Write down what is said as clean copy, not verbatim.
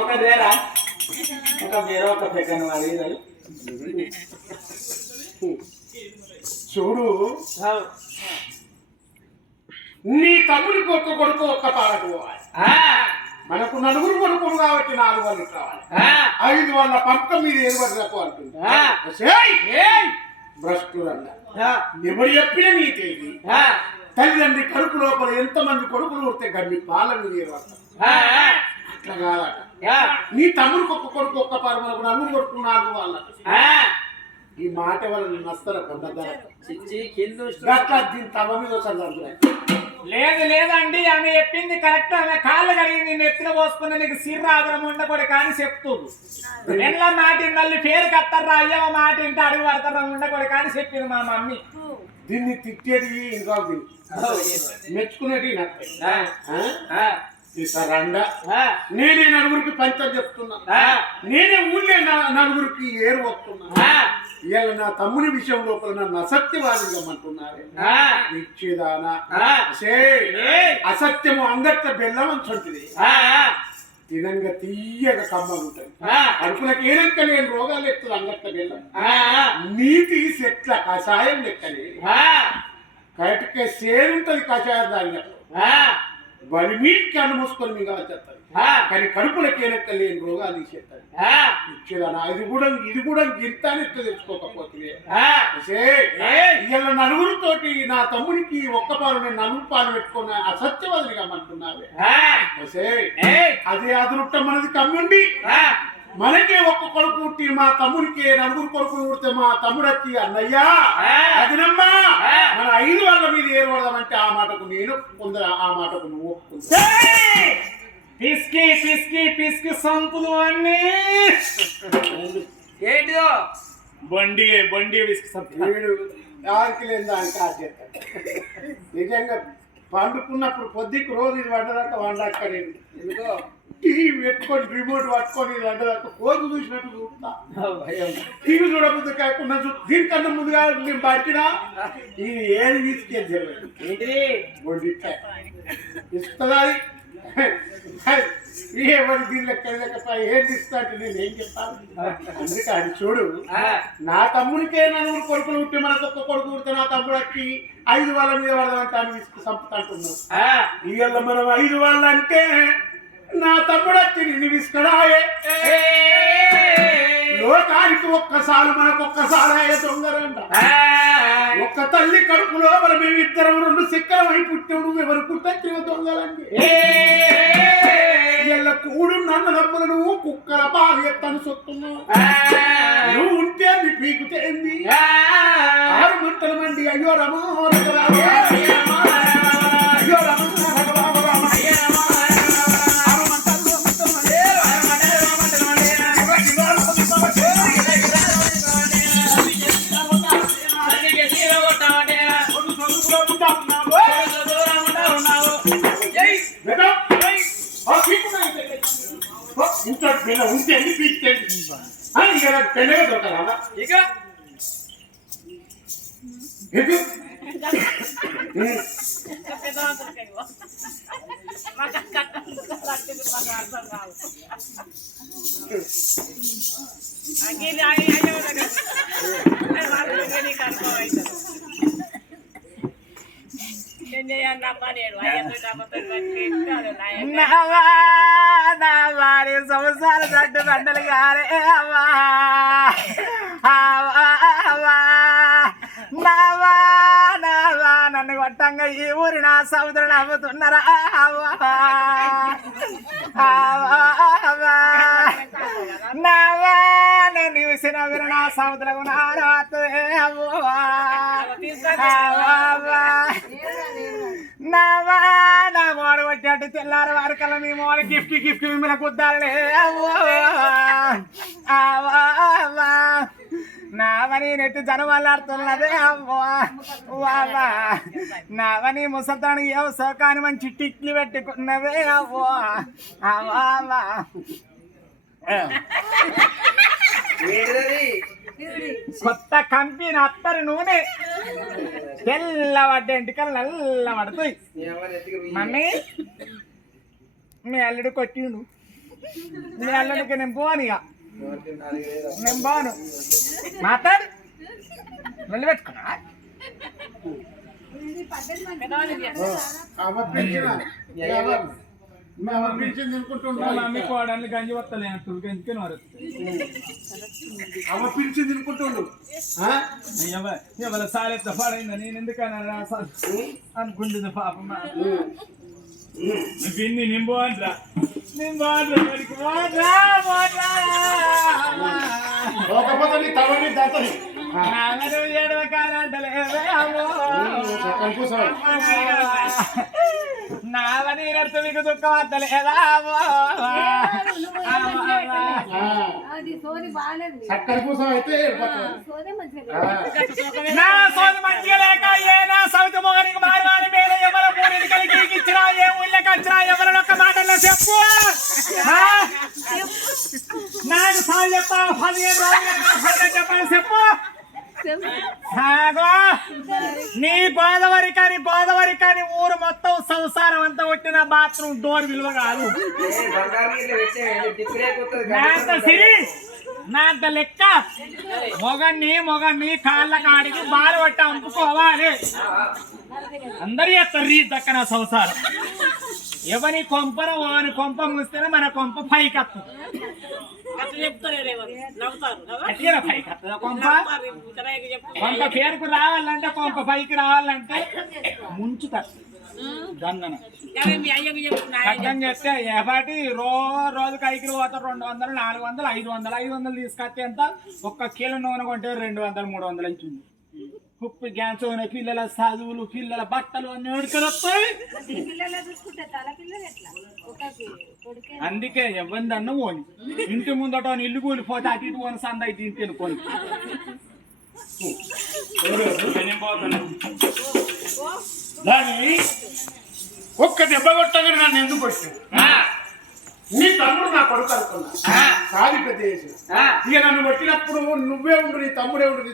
ఒక వేరా ఒక సెకండ్ వాడి చూడు నీ తమ్ముడికి ఒక్క కొడుకు ఒక్క పాలకు పోవాలి మనకు నలుగురు కొడుకులు కాబట్టి 4 వాళ్ళు కావాలి 5 వాళ్ళ పంప మీద ఏర్పడకు అంటుంది భ్రష్టురన్నా ఎవరు చెప్పినా నీ తేది తల్లిదండ్రి కడుపు లోపల ఎంతమంది కొడుకులు కొడితే గడ్డి పాల మీద ఏర్పడతారు అట్లా కాదట నీ తమ్ముడికి ఒక్క కొడుకు ఒక్క పాలు మనకు నలుగురు కొడుకు 4 వాళ్ళకు ఈ మాట వాళ్ళని నస్తారా దీని తమ మీద వస్తారు లేదు లేదండి ఆమె చెప్పింది కరెక్ట్. ఆమె కాళ్ళు కడిగి నేను ఎత్తున పోసుకున్న నీకు సిర్రాదరం ఉండకూడదు కానీ చెప్తుంది. ఎల్ల మాట మళ్ళీ పేరు కత్తారా అయ్యవ మాట ఇంటే అడుగు పడతారా ఉండకూడదు కానీ చెప్పింది మా మమ్మీ. దీన్ని తిట్టేది ఇంకా మెచ్చుకునేది నేనే నలుగురికి పంచం చెప్తున్నా నేనే ఊళ్ళే నలుగురికి ఏరు వస్తున్నా ఇవాళ నా తమ్ముని విషయం లోపల నన్ను అసత్యవాదిగమంటున్నారు ఇచ్చేదానా అసత్యము అంగట్ల బెల్లం అంటుంటుంది తినంగా తీయగా కమ్మగుంటది అడుపులకు ఏ లెక్క లేని రోగాలు ఎత్తుంది అంగట్ల బెల్లం నీతి చెట్ల కషాయం లెక్కనే కరెక్ట్గా సేరుంటది కషాయం దాని వలిమీకి అన్ను మూసుకొని మీకు చెప్తారు కానీ కడుపులకి ఏ లెక్క లేని రోగాలు తీసేస్తారు ఇచ్చేదానా ఇది కూడా గిర్తాన్ని తెచ్చుకోకపోతే ఇలా నలుగురితోటి నా తమ్మునికి ఒక్క పాలు నేను 4 పాలు పెట్టుకున్నా అసత్యవాదిగా అంటున్నావే అదే అదురుట్ట మనది కమ్ముండి మనకే ఒక్క కొడుకు పుట్టి మా తమ్ముడికి 4 కొడుకులు పుడితే మా తమ్ముడు వచ్చి అన్నయ్యా అదినమ్మా మన 5 వాళ్ళ మీద ఏర్పడదామంటే ఆ మాటకు నేను కొందరు ఆ మాటకు నువ్వు పిస్కి పిస్కి పిస్కి సంపులు అన్ని ఏంటో బండి పిస్కి సంపులు నిజంగా పండుకున్నప్పుడు పొద్దుకు రోజు ఇది వండదాకా వండాక నేను ఎందుకో టీవీ పెట్టుకొని రిమోట్ పట్టుకొని వండదాకా కోరు చూసినట్టు చూస్తా టీవీ చూడబుద్ది కాకుండా దీనికన్నా ముందుగా నేను పట్టినా ఇది ఏది తీసుకెళ్ళి ఏంటిది ఇస్తుందా ఎవరు దీనిలో కెళ్ళకపోయి ఏం ఇస్తా అంటే నేను ఏం చెప్తాను అందుకే అది చూడు నా తమ్ముడికే 4 కొడుకులు ఉంటే మనకు ఒక్క కొడుకు ఉంటే నా తమ్ముడు వచ్చి 5 వాళ్ళ మీద పడదామంటే అని తీసుకు చంపుతాంటున్నావు ఇవాళ మనం 5 వాళ్ళు అంటే నా తమ్ముడు వచ్చి నిన్ను విసుకడాయే లోకానికి ఒక్కసారి మనకు ఒక్కసారి దొంగరంట ఒక్క తల్లి కడుపు లోపల మేమిద్దరం 2 సిక్కలమై పుట్టాడు ఎవరు పుట్టిన దొంగలండి ఇలా కూడు నన్ను నమ్ములు నువ్వు కుక్కల బాగా ఎత్తను సొత్తున్నావు నువ్వు ఉంటే అది పీకుతేంది 6 మంటల మండి అయ్యో రమో అయ్యో రమో ఇంట్లో పిల్ల ఉంటే అన్ని పీకుతేంది పెళ్ళగా దొరకదా ఇక సంవత్సరాలు తట్టు బండలు గారే అవ్వా నావా నావా నన్ను కొట్టంగా ఈ ఊరి నా సముద్రం నవ్వుతున్నారా నావా నన్ను చూసిన నా సముద్రం నావా నా మోడు కొట్టినట్టు తెల్లారు వారికల్లా మీ మోడు గిఫ్ట్ మిమ్మల్ని కుద్దాలే నావని నెట్టి జనవల్లాడుతున్నదే అవ్వా నావని ముసతానికి ఏవో సోకాని మంచి టిక్లు పెట్టుకున్నవే అవ్వా కొత్త కంపెనీ అత్తరు నూనె తెల్లబడ్డ ఎంటికలు నల్ల పడుతాయి మమ్మీ మీ అల్లుడు కొట్టిండు మీ అల్లుడికి నేను పోను ఇక నేను పోను మాట్లాడు మళ్ళీ పెట్టుకున్నా మమ్మీ కోడళ్ళు గంజి వస్తలేదు గంజికొని పిలిచి తినుకుంటుండు ఎవరి సాలెత్త పాడైందా నేను ఎందుకన్నా అనుకుంటుంది పాపమ్మ పిన్ని నింబోన్రా ఏడవ కాలంటలేదే నావని రత్తు మీకు దుఃఖం అంతలేదా చక్కర పూసం అయితే నా సోది మంచిగా లేక ఏ నా సౌతి మొగనికి మారవాని మీద ఎవరు మూడింటి కలిగి ఇచ్చినా ఏ ఊళ్ళకి వచ్చినా ఎవరిని ఒక్క మాటల్లో చెప్పు నాకు సాగు చెప్తా 15 రోజులు చెప్పని చెప్పు నీ గోదావరి కానీ ఊరు మొత్తం సంసారం అంతా కొట్టిన బాత్రూమ్ డోర్ విలువ కాదు నా అంత లెక్క మొగన్ని కాళ్ళ కాడికి బాలు పట్టి అమ్ముకోవాలి అందరి ఎత్తర్రీ దక్కన సంసారం ఎవరి కొంపన ఓని కొంప మూస్తేనే మన కొంప పైకి వస్తుంది కొంత పేరుకు రావాలంటే కొంత పైకి రావాలంటే ముంచుతారు గంగన ఖడ్డం చేస్తే ఎపాటి రోజుకి ఐకిలు పోతారు 200 400 500 తీసుకొస్తే ఎంత ఒక్క కిలో నూనె కొంటే 200 300 అవుతుంది ఉప్పు గ్యాస్ పిల్లల చదువులు పిల్లల బట్టలు అన్ని ఉడకలొస్తాయి అందుకే ఎవరిదన్న పోని ఇంటి ముందట ఇల్లు కూలిపోతే అటు ఇటు పోని సంద అయితే ఇంటి అనుకోని దాన్ని ఒక్క దెబ్బ కొట్టగానే నన్ను ఎందుకు వచ్చావు నీ తమ్ముడు నా కొడుకు అనుకున్నా సాది పెద్ద చేసి ఇక నన్ను కొట్టినప్పుడు నువ్వే ఉండు నీ తమ్ముడే ఉండు నీ